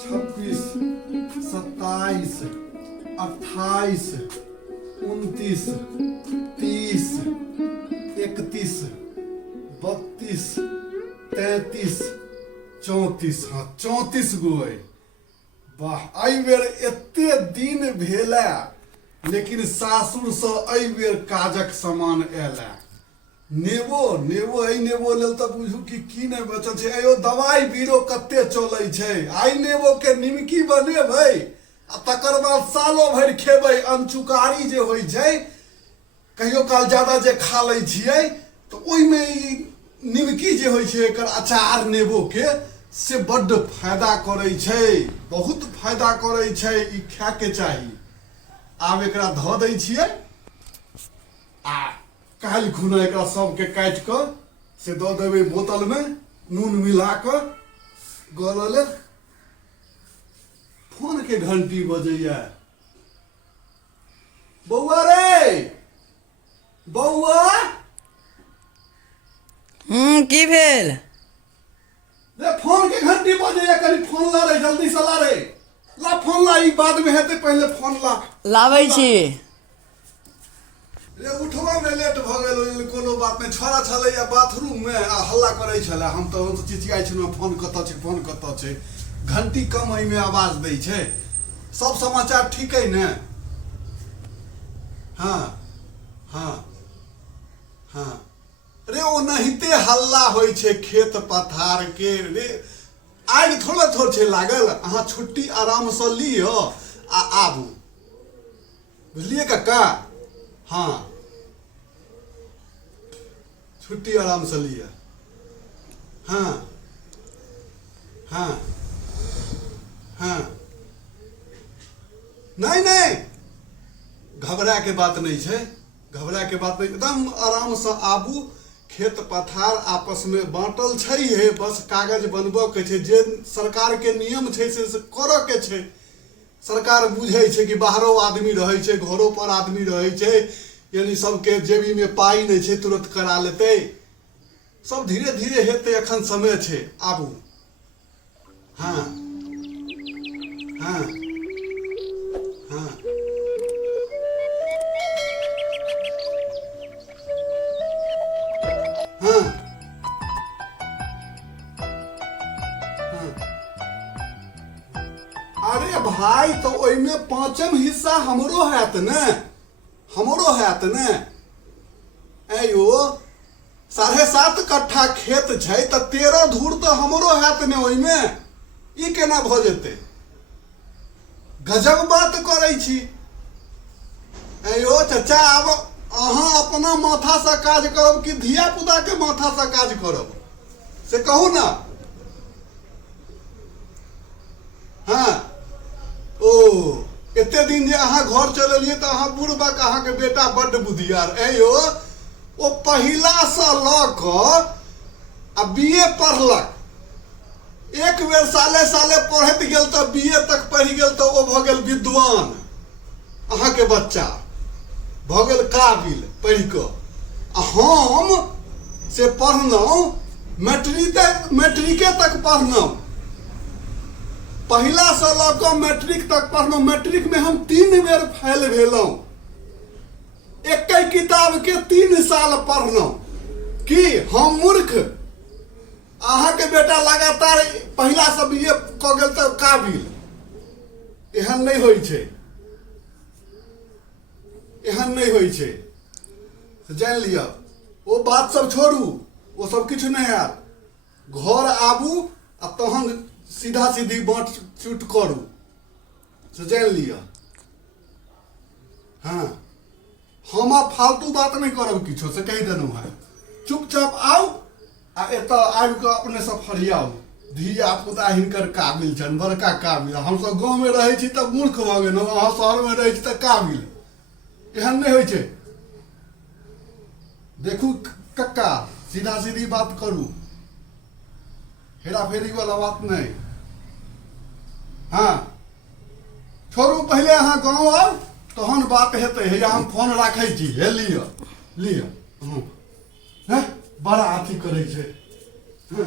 26, 27, 28, 29, 30, 31, 32, 33, 34। हाँ 34 गो है। वाह एहि बेर एते दिन भेला लेकिन सासुर से एहि बेर काजक सामान आयला। नेबो नेबो एहि नेबो लेल तऽ बुझू कि की नहि बचल छै। अयो दवाई बीरो कते चलै छै। आइ नेबो के निमकी बनेबै आ तकर बाद सालो भरि खेबै। अनचुकारी जे होइ छै कहियो काल ज्यादा जे खा लै छियै तऽ ओहिमे ई निमकी जे होइ छै एकर अचार नेबो के से बड्ड फायदा करै छै, बहुत फायदा करै छै। ई खायके चाही। आब एकरा धऽ दै छियै आ काल्हि खुना एकरा सबके काटि कऽ से दऽ देबै बोतलमे नून मिला कऽ गलऽ लेल। फोन के घंटी बजैया। बौआ रे बौआ। की भेल? रे फोन के घंटी बजैया, कनी फोन ला रे, जल्दी से ला रे। ला फोन ला, ई बाद में हेतै, पहले फोन ला। लाबै छी। रे उठबा में लेट भ गेल, कोनो बात नहीं। छोड़ा छलैया बाथरूम में आ हल्ला करै छलै। हम तऽ चिचियाइ छलहुँ फोन कतऽ छै, फोन कतऽ छै। घंटी कम एहिमे आवाज दै छै। सब समाचार ठीक है ने? हाँ हाँ हाँ। रे ओनाहिते हल्ला होइ छै खेत पथार के रे। आगि थोड़े थोड़ छै लागल। अहाँ छुट्टी आराम से लिअ आ आबू, बुझलिए कक्का? हाँ छुट्टी आराम से लिया। हाँ हाँ हाँ। नहीं नहीं घबरा के बात नहीं छै, घबरा के बात नहीं। एकदम आराम से आबू। खेत पथार आपस में बांटल छै हे, बस कागज बनबऽ के छै। जे सरकार के नियम छै से करऽ के छै। सरकार बुझै छै कि बाहरो आदमी रहै छै, घरों पर आदमी रहै छै, यानी सबके जेबी में पाई नहीं छै तुरंत करा लेतै। सब धीरे धीरे हेतै, एखन समय छै। आबू। हाँ हाँ हाँ। हाँ हाँ। अरे भाई तो ओहिमे पांचम हिस्सा हमरो हैत ने, हमरो हैत ने। ऐयो 7.5 कट्ठा खेत छै तऽ 13 धूर तो हमरो हैत ने ओहिमे। ई केना भऽ जेतै? गजब बात करै छी। ऐयो चाचा आब अहाँ अपना माथा से काज करब कि धिया पुता के माथा से काज करब से कहू ना। हाँ ओ एते दिन जे अहाँ घर चलेलिए तऽ अहाँ बुढ़बक, अहाँ के बेटा बड्ड बुधियार। ऐयो ओ पहिला से लऽ कऽ आ बीए पढ़लक। एक बेर साले साले पढ़ैत गेल तऽ बीए तक पढ़ि गेल तऽ ओ भऽ गेल विद्वान। अहाँ के बच्चा भऽ गेल काबिल पढ़ि कऽ। आ हम से पढ़लहुँ मैट्रिके तक पढ़लहुँ। पहिला से लऽ कऽ मैट्रिक तक पढ़लहुँ। मैट्रिक में हम 3 बेर फेल भेलहुँ। एक किताब के 3 साल पढ़लहुँ। कि हम मूर्ख? अहाँ के बेटा लगातार पहिला से बीए कऽ गेल तऽ काबिल। एहन नहीं होइ छै, एहन नहीं होइ छै, जान लिअ। ओ बात सब छोड़ू, वो सब किछु नहीं हैत। घर आबू आ तहन सीधा सीधी बाँट चूट करू, से जान लिअ। हाँ हम आब फालतू बात नहीं करब किछो, से कहि देलहुँ है। चुपचाप आउ आ एतऽ आबि कऽ अपने से फरियाउ। धिया पुता हिनकर काबिल छनि, बड़का काबिल। हमसब गाँव में रहै छी तऽ मूर्ख भऽ गेलहुँ, अहाँ शहर में रहै छी तऽ काबिल। एहन नहीं होइ छै। देखू कक्का, सीधा सीधी बात करू, हेरा फेरी वाला बात नहीं। हाँ छोड़ू, पहले अहाँ गाँव आउ तहन बात हेतै। हैया हम फोन राखै छी, हे लिअ लिअ। हाँ बड़ा अथी करै छै। हाँ